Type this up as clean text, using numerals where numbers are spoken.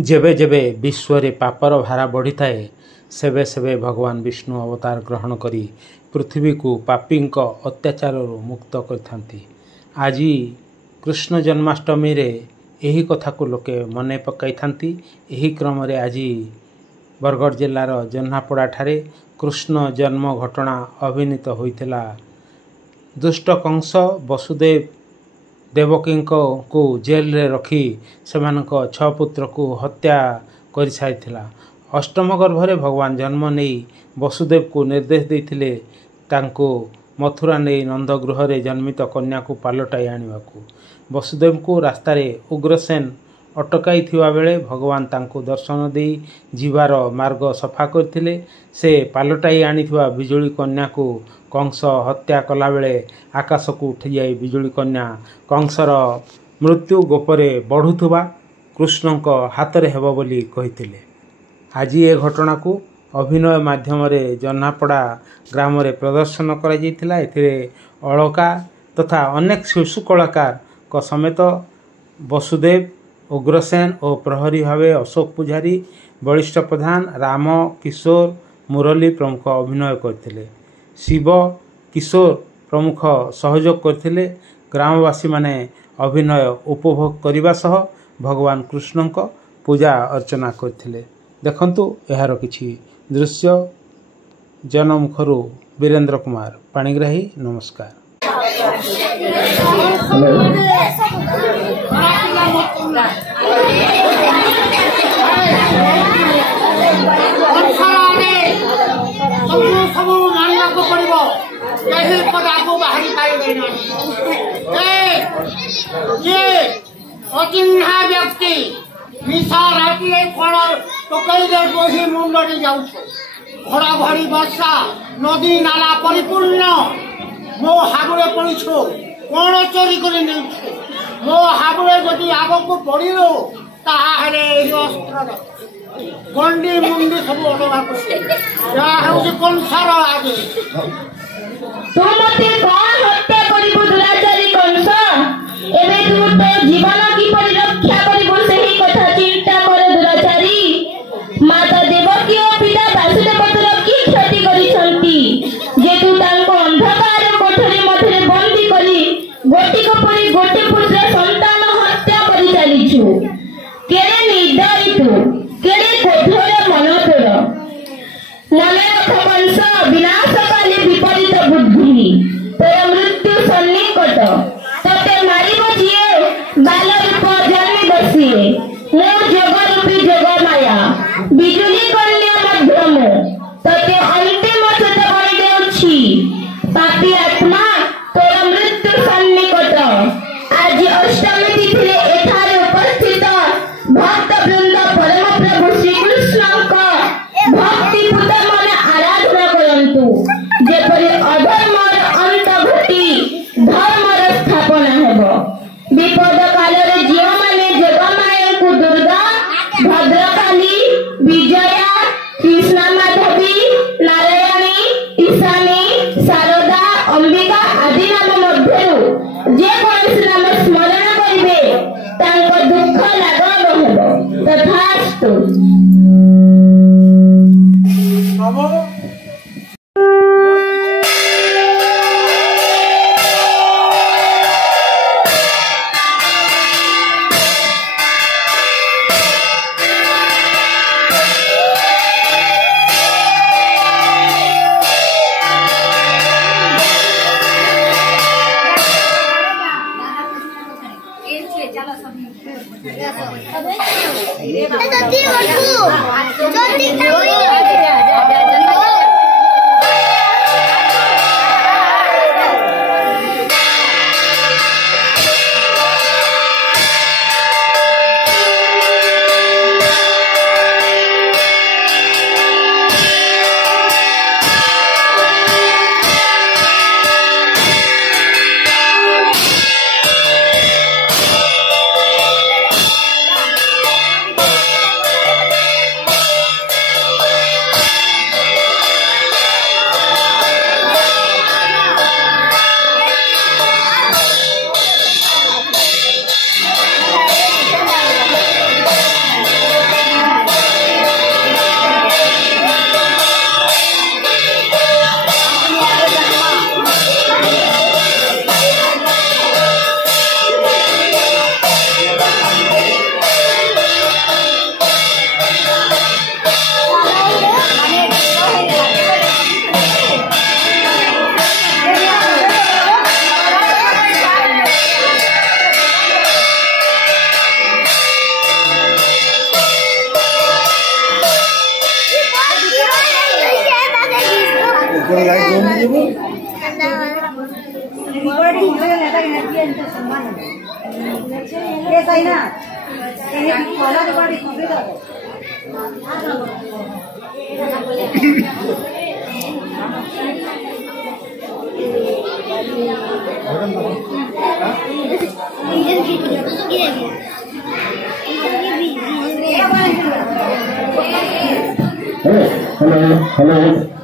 जेबे जेबे विश्व पापर भारा बढ़ी थाए सेबे सेबे भगवान विष्णु अवतार ग्रहण करी पृथ्वी को पापी अत्याचार मुक्त करथांती। आज कृष्ण जन्माष्टमी रे यही कथा को लोके मने पकाई थांती। यही क्रम रे आज बरगढ़ जिलार जन्हापड़ा ठारे कृष्ण जन्म घटना अभिनीत होइथिला। दुष्ट कंस वसुदेव देवकी को जेल रे रखी सेमानक 6 पुत्र को हत्या कर सारिथिला। अष्टम गर्भरे भगवान जन्म नहीं वसुदेव को निर्देश देथिले तांको मथुरा नहीं नंदगृह रे जन्मित कन्या को पालटाई आनिबाकू। वसुदेव को रास्ता रे उग्रसेन अटकाई थिवा बेले भगवान तांको दर्शन दे जीवार मार्ग सफा करथिले। से पालटाई आनिथिवा बिजुली कन्या को कंस हत्या कला बेले आकाश को उठी जाई बिजुली कन्या कंसर मृत्यु गोपरे बढ़ुथुबा कृष्णक हाथ रे हेबो बोली कहिथिले। आज ये घटना को अभिनय माध्यम रे जन्हापड़ा ग्राम रे प्रदर्शन करा जायतिला। एथिरे अलका तथा अनेक शिशु कलाकार को समेत वसुदेव उग्रसेन और प्रहरी भावे अशोक पुजारी बलिष्ठ प्रधान राम किशोर मुरली प्रमुख अभिनय करथिले। शिव किशोर प्रमुख सहयोग करथिले। ग्रामवासी माने अभिनय उपभोग करने सह भगवान कृष्ण को पूजा अर्चना करथिले। देखंतु एहार किछि दृश्य जनमुखरु वीरेंद्र कुमार पाणिग्राही। नमस्कार। अचिन्हा व्यक्ति निशा राति फल पकईरे बही मुंडरी जाऊँ घड़घड़ी वर्षा नदी नाला परिपूर्ण मो हाबुरे पड़ीछो कौन चोरी कर मो हाबुरे जदि आग को पड़ो ताहले अस्त्र गंडी मुंडी सब अलगा कर कंसार आगे तू मते कौन हत्या करिबो दुराचारी कंस एबे तू तो जीवन की परिरक्षा करिबो सही कथा चिंता कर दुराचारी। माता देवकी और पिता वासुदेव की क्षति करिसंती जे तू तांको अंधकार कोठरी मधरे बंदी करी गोटी को परी गोटे पुत्र संतान हत्या करि चलीछु। केरे निर्दयी तू केरे कठोर मन तोर मने रख कंस विनाशकाली विपरीत बुद्धि तोर मृत्यु सन्निकट तते मारिब जिए बाल रूप जन्मी बसिए मो जोग रूपी जोग माया बिजुली कन्या मध्यम तते अंतिम चेतावनी देउछि पापी आत्मा तोर मृत्यु सन्निकट। आज अष्टमी तिथि रे एठारे उपस्थित भक्त वृंद परम प्रभु श्री कृष्ण का भक्ति पूत मन आराधना करंतु जेपरि अधर्मर अंत घटी धर्मर स्थापना हेबो। विपद काल रे जीव माने जगमाया को दुर्गा भद्रकाली विजया कृष्णा माधवी नारायणी ईशानी शारदा अंबिका आदि नाम मध्यरु जे कोनसी नाम स्मरण करिवे तांको दुख लागब हेबो। तथास्तु। Hello.